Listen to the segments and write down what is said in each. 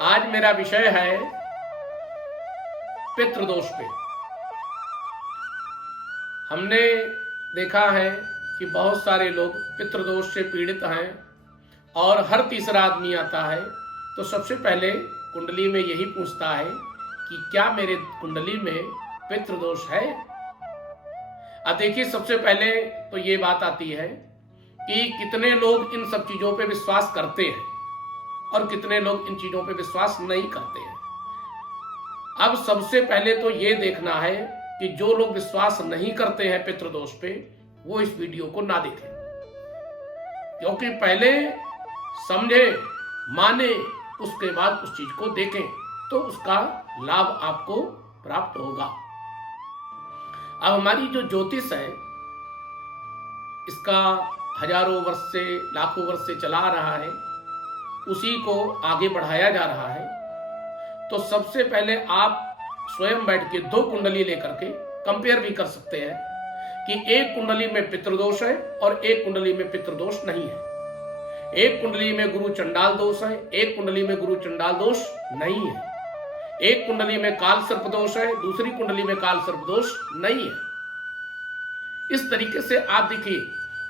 आज मेरा विषय है पितृदोष पे। हमने देखा है कि बहुत सारे लोग पितृदोष से पीड़ित हैं और हर तीसरा आदमी आता है तो सबसे पहले कुंडली में यही पूछता है कि क्या मेरे कुंडली में पितृदोष है। अब देखिए, सबसे पहले तो ये बात आती है कि कितने लोग इन सब चीजों पे विश्वास करते हैं और कितने लोग इन चीजों पे विश्वास नहीं करते हैं। अब सबसे पहले तो ये देखना है कि जो लोग विश्वास नहीं करते हैं पितृदोष पे, वो इस वीडियो को ना देखें, क्योंकि पहले समझे माने उसके बाद उस चीज को देखें तो उसका लाभ आपको प्राप्त होगा। अब हमारी जो ज्योतिष है, इसका हजारों वर्ष से लाखों वर्ष से चला आ रहा है, उसी को आगे बढ़ाया जा रहा है। तो सबसे पहले आप स्वयं बैठ के दो कुंडली लेकर के कंपेयर भी कर सकते हैं कि एक कुंडली में पितृदोष है और एक कुंडली में पितृदोष नहीं है। एक कुंडली में गुरु चंडाल दोष है, एक कुंडली में गुरु चंडाल दोष नहीं है। एक कुंडली में काल सर्प दोष है, दूसरी कुंडली में काल सर्प दोष नहीं है। इस तरीके से आप देखिए,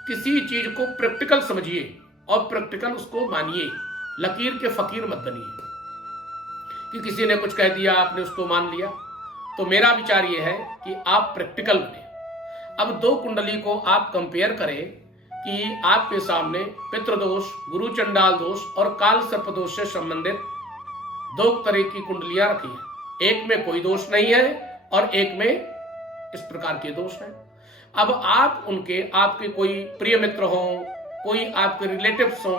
किसी चीज को प्रैक्टिकल समझिए और प्रैक्टिकल उसको मानिए, लकीर के फकीर मत बनिए कि किसी ने कुछ कह दिया आपने उसको मान लिया। तो मेरा विचार यह है कि आप प्रैक्टिकल बने। अब दो कुंडली को आप कंपेयर करें कि आपके सामने पितृदोष, गुरु चंडाल दोष और काल सर्प दोष से संबंधित दो तरह की कुंडलियां रखी हैं। एक में कोई दोष नहीं है और एक में इस प्रकार के दोष हैं। अब आप उनके, आपके कोई प्रिय मित्र हो, कोई आपके रिलेटिव्स हो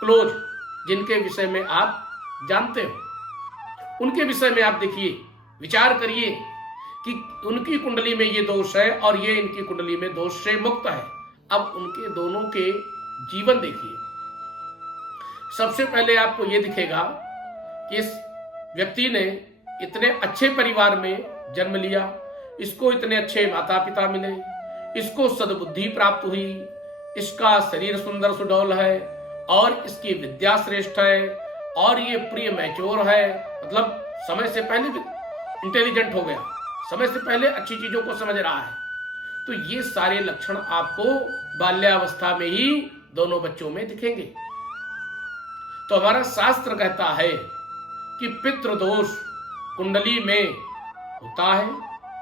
क्लोज, जिनके विषय में आप जानते हो, उनके विषय में आप देखिए, विचार करिए कि उनकी कुंडली में ये दोष है और ये इनकी कुंडली में दोष से मुक्त है। अब उनके दोनों के जीवन देखिए। सबसे पहले आपको ये दिखेगा कि इस व्यक्ति ने इतने अच्छे परिवार में जन्म लिया, इसको इतने अच्छे माता पिता मिले, इसको सद्बुद्धि प्राप्त हुई, इसका शरीर सुंदर सुडौल है और इसकी विद्या श्रेष्ठ है और ये प्रिय मैच्योर है, मतलब समय से पहले इंटेलिजेंट हो गया, समय से पहले अच्छी चीजों को समझ रहा है। तो ये सारे लक्षण आपको बाल्यावस्था में ही दोनों बच्चों में दिखेंगे। तो हमारा शास्त्र कहता है कि पितृदोष कुंडली में होता है,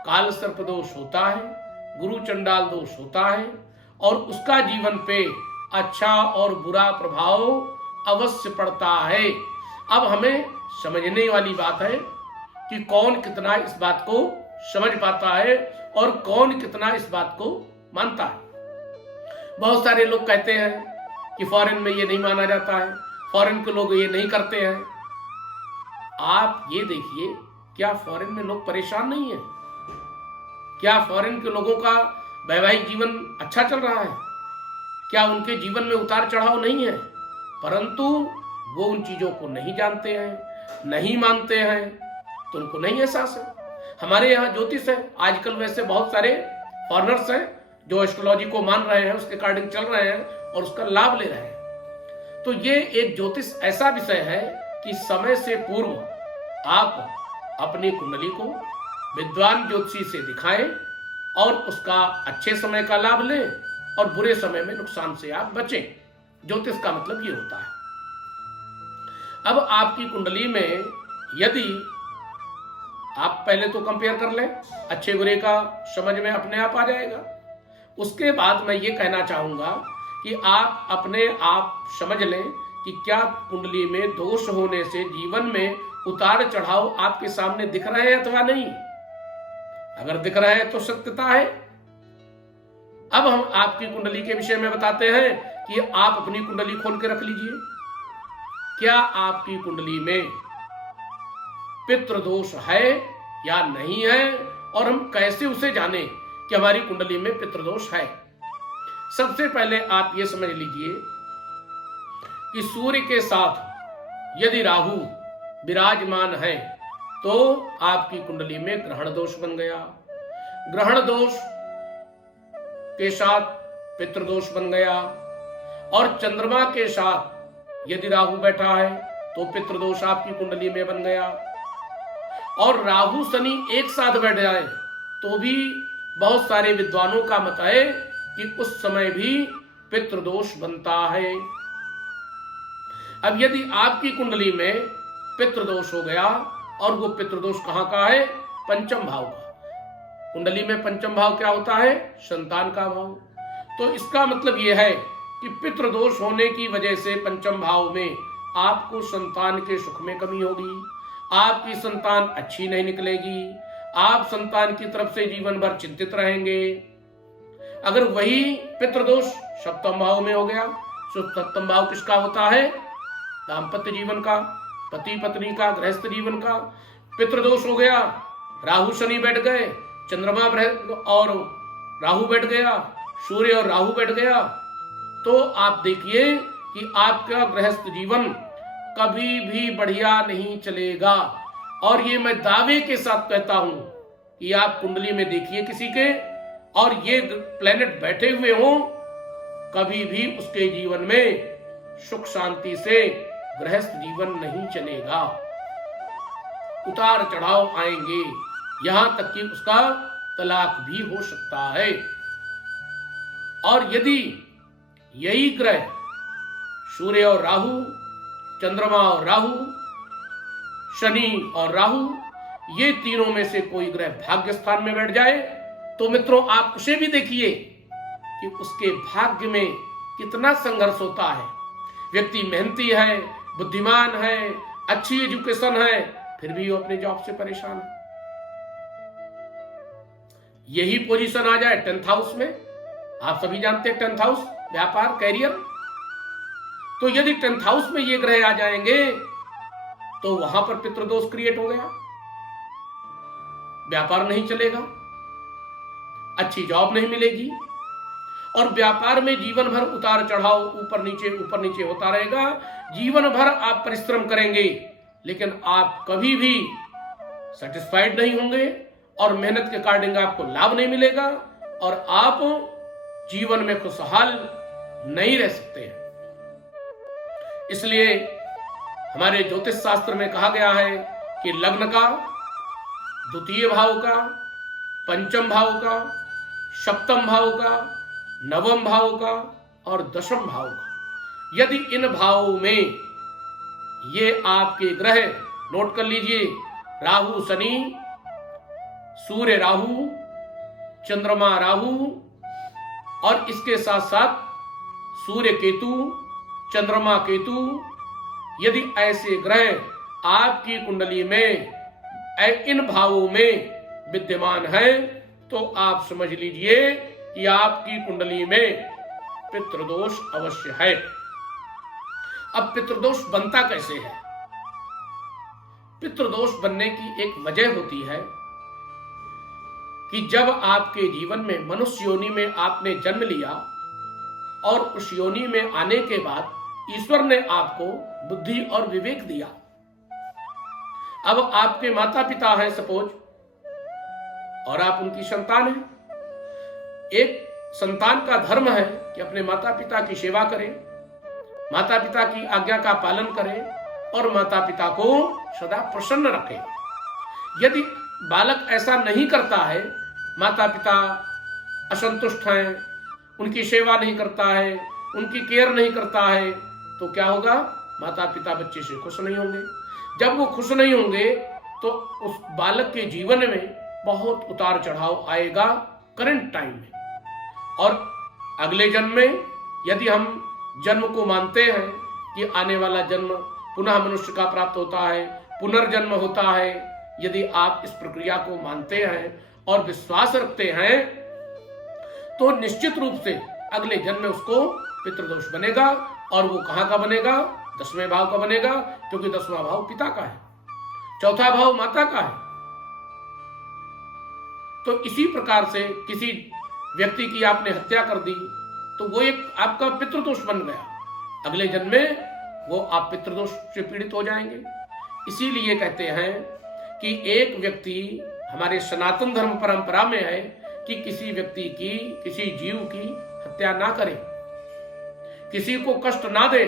काल सर्प दोष होता है, गुरु चंडाल दोष होता है और उसका जीवन पे अच्छा और बुरा प्रभाव अवश्य पड़ता है। अब हमें समझने वाली बात है कि कौन कितना इस बात को समझ पाता है और कौन कितना इस बात को मानता है। बहुत सारे लोग कहते हैं कि फॉरेन में ये नहीं माना जाता है, फॉरेन के लोग ये नहीं करते हैं। आप ये देखिए, क्या फॉरेन में लोग परेशान नहीं है? क्या फॉरेन के लोगों का वैवाहिक जीवन अच्छा चल रहा है? क्या उनके जीवन में उतार चढ़ाव नहीं है? परंतु वो उन चीजों को नहीं जानते हैं, नहीं मानते हैं, तो उनको नहीं एहसास है। हमारे यहाँ ज्योतिष है, आजकल वैसे बहुत सारे फॉरेनर्स हैं जो एस्ट्रोलॉजी को मान रहे हैं, उसके अकॉर्डिंग चल रहे हैं और उसका लाभ ले रहे हैं। तो ये एक ज्योतिष ऐसा विषय है कि समय से पूर्व आप अपनी कुंडली को विद्वान ज्योतिषी से दिखाएं और उसका अच्छे समय का लाभ लें और बुरे समय में नुकसान से आप बचें। ज्योतिष का मतलब ये होता है। अब आपकी कुंडली में यदि आप पहले तो कंपेयर कर लें, अच्छे बुरे का समझ में अपने आप आ जाएगा। उसके बाद मैं ये कहना चाहूंगा कि आप अपने आप समझ लें कि क्या कुंडली में दोष होने से जीवन में उतार चढ़ाव आपके सामने दिख रहे हैं अथवा नहीं। अगर दिख रहे हैं तो सत्यता है। अब हम आपकी कुंडली के विषय में बताते हैं कि आप अपनी कुंडली खोल के रख लीजिए। क्या आपकी कुंडली में पितृदोष है या नहीं है और हम कैसे उसे जानें कि हमारी कुंडली में पितृदोष है। सबसे पहले आप ये समझ लीजिए कि सूर्य के साथ यदि राहु विराजमान है तो आपकी कुंडली में ग्रहण दोष बन गया। ग्रहण दोष के साथ पितृदोष बन गया और चंद्रमा के साथ यदि राहु बैठा है तो पितृदोष आपकी कुंडली में बन गया। और राहु शनि एक साथ बैठ जाए तो भी बहुत सारे विद्वानों का मत है कि उस समय भी पितृदोष बनता है। अब यदि आपकी कुंडली में पितृदोष हो गया, और वो पितृदोष कहां का है? पंचम भाव का। कुंडली में पंचम भाव क्या होता है? संतान का भाव। तो इसका मतलब यह है कि पितृदोष होने की वजह से पंचम भाव में आपको संतान के सुख में कमी होगी, आपकी संतान अच्छी नहीं निकलेगी, आप संतान की तरफ से जीवन भर चिंतित रहेंगे। अगर वही पितृदोष सप्तम भाव में हो गया, तो सप्तम भाव किसका होता है? दाम्पत्य जीवन का, पति पत्नी का, गृहस्थ जीवन का। पितृदोष हो गया, राहु शनि बैठ गए, चंद्रमा और राहु बैठ गया, सूर्य और राहु बैठ गया, तो आप देखिए कि आपका गृहस्थ जीवन कभी भी बढ़िया नहीं चलेगा। और ये मैं दावे के साथ कहता हूं कि आप कुंडली में देखिए किसी के, और ये प्लेनेट बैठे हुए हों, कभी भी उसके जीवन में सुख शांति से गृहस्थ जीवन नहीं चलेगा। उतार चढ़ाव आएंगे, यहां तक कि उसका तलाक भी हो सकता है। और यदि यही ग्रह सूर्य और राहु, चंद्रमा और राहु, शनि और राहु, ये तीनों में से कोई ग्रह भाग्य स्थान में बैठ जाए, तो मित्रों आप उसे भी देखिए कि उसके भाग्य में कितना संघर्ष होता है। व्यक्ति मेहनती है, बुद्धिमान है, अच्छी एजुकेशन है, फिर भी वो अपने जॉब से परेशान है। यही पोजीशन आ जाए 10th हाउस में, आप सभी जानते हैं 10th हाउस व्यापार कैरियर, तो यदि 10th हाउस में ये ग्रह आ जाएंगे तो वहां पर पितृदोष क्रिएट हो गया, व्यापार नहीं चलेगा, अच्छी जॉब नहीं मिलेगी, और व्यापार में जीवन भर उतार चढ़ाव, ऊपर नीचे होता रहेगा। जीवन भर आप परिश्रम करेंगे, लेकिन आप कभी भी सेटिस्फाइड नहीं होंगे, और मेहनत के अकॉर्डिंग आपको लाभ नहीं मिलेगा, और आप जीवन में खुशहाल नहीं रह सकते हैं। इसलिए हमारे ज्योतिष शास्त्र में कहा गया है कि लग्न का, द्वितीय भाव का, पंचम भाव का, सप्तम भाव का, नवम भाव का और दशम भाव का, यदि इन भावों में ये आपके ग्रह, नोट कर लीजिए, राहु शनि, सूर्य राहु, चंद्रमा राहु, और इसके साथ साथ सूर्य केतु, चंद्रमा केतु, यदि ऐसे ग्रह आपकी कुंडली में इन भावों में विद्यमान है, तो आप समझ लीजिए कि आपकी कुंडली में पितृदोष अवश्य है। अब पितृदोष बनता कैसे है? पितृदोष बनने की एक वजह होती है कि जब आपके जीवन में मनुष्य योनि में आपने जन्म लिया, और उस योनि में आने के बाद ईश्वर ने आपको बुद्धि और विवेक दिया। अब आपके माता पिता हैं सपोज, और आप उनकी संतान हैं। एक संतान का धर्म है कि अपने माता पिता की सेवा करें, माता पिता की आज्ञा का पालन करें, और माता पिता को सदा प्रसन्न रखें। यदि बालक ऐसा नहीं करता है, माता पिता असंतुष्ट हैं, उनकी सेवा नहीं करता है, उनकी केयर नहीं करता है, तो क्या होगा? माता पिता बच्चे से खुश नहीं होंगे। जब वो खुश नहीं होंगे तो उस बालक के जीवन में बहुत उतार चढ़ाव आएगा करंट टाइम में। और अगले जन्म में यदि हम जन्म को मानते हैं कि आने वाला जन्म पुनः मनुष्य का प्राप्त होता है, पुनर्जन्म होता है, यदि आप इस प्रक्रिया को मानते हैं और विश्वास रखते हैं, तो निश्चित रूप से अगले जन्म में उसको पितृदोष बनेगा। और वो कहां का बनेगा? 10वें भाव का बनेगा, क्योंकि 10वां भाव पिता का है, 4था भाव माता का है। तो इसी प्रकार से किसी व्यक्ति की आपने हत्या कर दी, तो वो एक आपका पितृदोष बन गया। अगले जन्म में वो आप पितृदोष से पीड़ित हो जाएंगे। इसीलिए कहते हैं कि एक व्यक्ति, हमारे सनातन धर्म परंपरा में है कि किसी व्यक्ति की, किसी जीव की हत्या ना करे, किसी को कष्ट ना दे।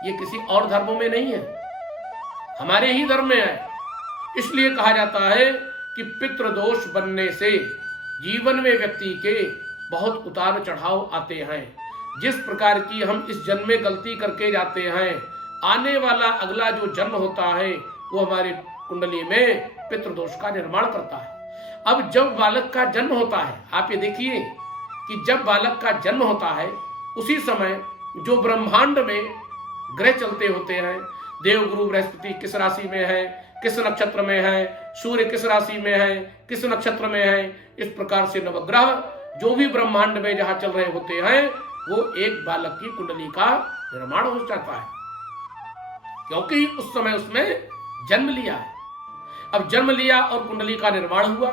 ये किसी और धर्मों में नहीं है। हमारे ही धर्म में है। इसलिए कहा जाता है कि पितृदोष बनने से जीवन में व्यक्ति के बहुत उतार चढ़ाव आते हैं। जिस प्रकार की हम इस जन्म में गलती करके जाते हैं, आने वाला अगला जो जन्म होता है वो हमारी कुंडली में पितृदोष का निर्माण करता है। अब जब बालक का जन्म होता है, आप ये देखिए कि जब बालक का जन्म होता है उसी समय जो ब्रह्मांड में ग्रह चलते होते हैं, देवगुरु बृहस्पति किस राशि में है, किस नक्षत्र में है, सूर्य किस राशि में है, किस नक्षत्र में है, इस प्रकार से नवग्रह जो भी ब्रह्मांड में जहां चल रहे होते हैं वो एक बालक की कुंडली का निर्माण हो जाता है, क्योंकि उस समय उसमें जन्म लिया है। अब जन्म लिया और कुंडली का निर्माण हुआ,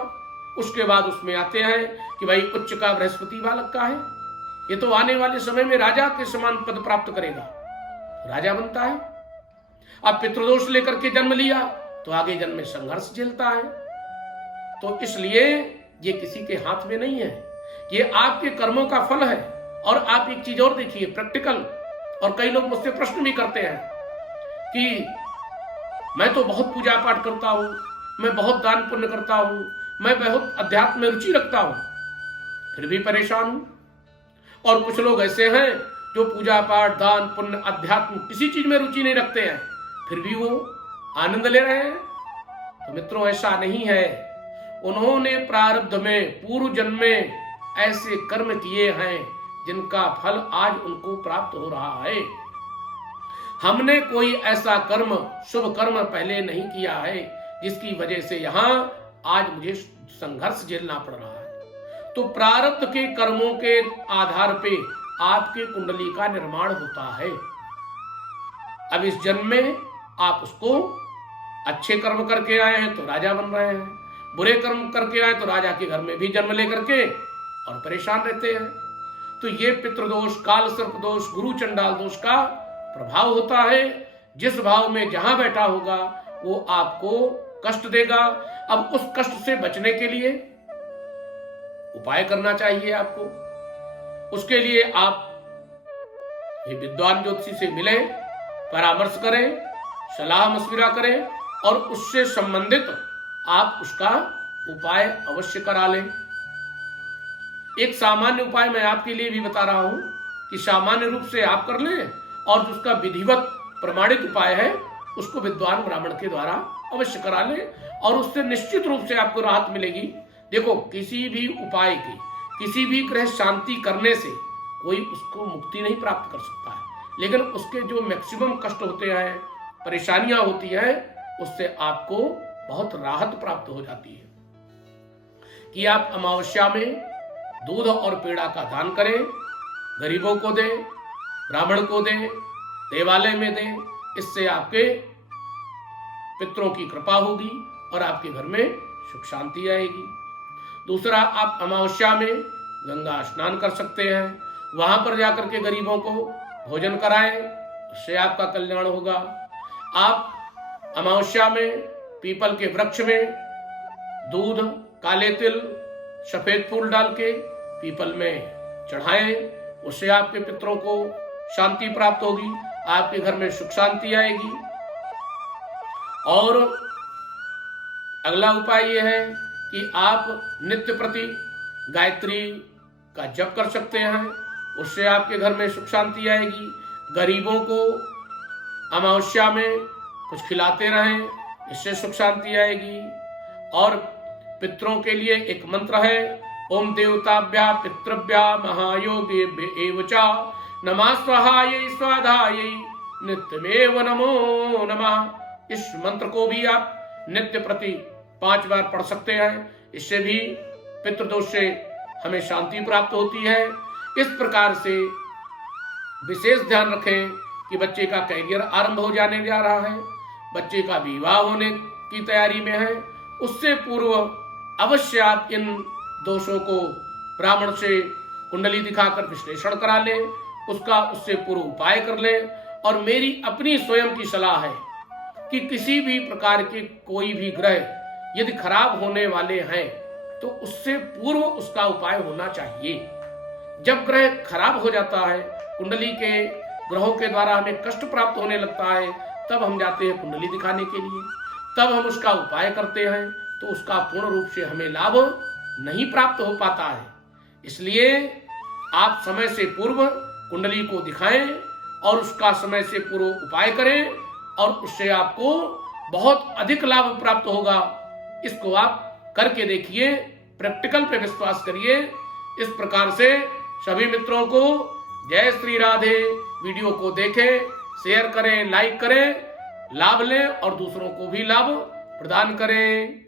उसके बाद उसमें आते हैं कि भाई उच्च का बृहस्पति बालक का है, ये तो आने वाले समय में राजा के समान पद प्राप्त करेगा, राजा बनता है। अब पितृदोष लेकर के जन्म लिया तो आगे जन्म में संघर्ष झेलता है। तो इसलिए ये किसी के हाथ में नहीं है, ये आपके कर्मों का फल है। और आप एक चीज और देखिए, प्रैक्टिकल, और कई लोग मुझसे प्रश्न भी करते हैं कि मैं तो बहुत पूजा पाठ करता हूं, मैं बहुत दान पुण्य करता हूं, मैं बहुत अध्यात्म में रुचि रखता हूं, फिर भी परेशान हूं। और कुछ लोग ऐसे हैं जो पूजा पाठ दान पुण्य अध्यात्म किसी चीज में रुचि नहीं रखते हैं, फिर भी वो आनंद ले रहे हैं। तो मित्रों, ऐसा नहीं है। उन्होंने प्रारब्ध में पूर्व जन्म में ऐसे कर्म किए हैं जिनका फल आज उनको प्राप्त हो रहा है। हमने कोई ऐसा कर्म, शुभ कर्म पहले नहीं किया है जिसकी वजह से यहां आज मुझे संघर्ष झेलना पड़ रहा है। तो प्रारब्ध के कर्मों के आधार पे आपके कुंडली का निर्माण होता है। अब इस जन्म में आप उसको अच्छे कर्म करके आए हैं तो राजा बन रहे हैं, बुरे कर्म करके आए तो राजा के घर में भी जन्म लेकर के और परेशान रहते हैं। तो ये पितृदोष, काल सर्प दोष, गुरु चंडाल दोष का प्रभाव होता है। जिस भाव में जहां बैठा होगा वो आपको कष्ट देगा। अब उस कष्ट से बचने के लिए उपाय करना चाहिए आपको। उसके लिए आप विद्वान ज्योतिषी से मिले, परामर्श करें, सलाह मशविरा करें और उससे संबंधित आप उसका उपाय अवश्य करा लें। एक सामान्य उपाय मैं आपके लिए भी बता रहा हूं कि सामान्य रूप से आप कर लें, और जिसका विधिवत प्रमाणित उपाय है उसको विद्वान ब्राह्मण के द्वारा अवश्य करा लें, और उससे निश्चित रूप से आपको राहत मिलेगी। देखो, किसी भी उपाय की, किसी भी ग्रह शांति करने से कोई उसको मुक्ति नहीं प्राप्त कर सकता है, लेकिन उसके जो मैक्सिमम कष्ट होते हैं, परेशानियां होती है, उससे आपको बहुत राहत प्राप्त हो जाती है। कि आप अमावस्या में दूध और पेड़ा का दान करें, गरीबों को दें, ब्राह्मण को दें, देवालय में दें। इससे आपके पितरों की कृपा होगी और आपके घर में सुख शांति आएगी। दूसरा, आप अमावस्या में गंगा स्नान कर सकते हैं, वहां पर जाकर के गरीबों को भोजन कराएं, उससे आपका कल्याण होगा। आप अमावस्या में पीपल के वृक्ष में दूध, काले तिल, सफेद फूल डाल के पीपल में चढ़ाएं, उससे आपके पितरों को शांति प्राप्त होगी, आपके घर में सुख शांति आएगी। और अगला उपाय यह है कि आप नित्य प्रति गायत्री का जप कर सकते हैं, उससे आपके घर में सुख शांति आएगी। गरीबों को अमावस्या में कुछ खिलाते रहें, इससे सुख शांति आएगी। और पितरों के लिए एक मंत्र है, ओम देवताभ्या पितृभ्या महायोगेभ्य एव च नमः स्वाहायै स्वाधायै नित्यमेव नमो नमः। इस मंत्र को भी आप नित्य प्रति 5 बार पढ़ सकते हैं, इससे भी पितृदोष से हमें शांति प्राप्त होती है। इस प्रकार से विशेष ध्यान रखें कि बच्चे का करियर आरंभ हो जाने जा रहा है, बच्चे का विवाह होने की तैयारी में है, उससे पूर्व अवश्य आप इन दोषों को ब्राह्मण से कुंडली दिखाकर विश्लेषण करा लें, उसका उससे पूर्व उपाय कर लें। और मेरी अपनी स्वयं की सलाह है कि किसी भी प्रकार के कोई भी ग्रह यदि खराब होने वाले हैं तो उससे पूर्व उसका उपाय होना चाहिए। जब ग्रह खराब हो जाता है, कुंडली के ग्रहों के द्वारा हमें कष्ट प्राप्त होने लगता है, तब हम जाते हैं कुंडली दिखाने के लिए, तब हम उसका उपाय करते हैं, तो उसका पूर्ण रूप से हमें लाभ नहीं प्राप्त हो पाता है। इसलिए आप समय से पूर्व कुंडली को दिखाएं और उसका समय से पूर्व उपाय करें और उससे आपको बहुत अधिक लाभ प्राप्त होगा। इसको आप करके देखिए, प्रैक्टिकल पे विश्वास करिए। इस प्रकार से सभी मित्रों को जय श्री राधे। वीडियो को देखें, शेयर करें, लाइक करें, लाभ लें और दूसरों को भी लाभ प्रदान करें।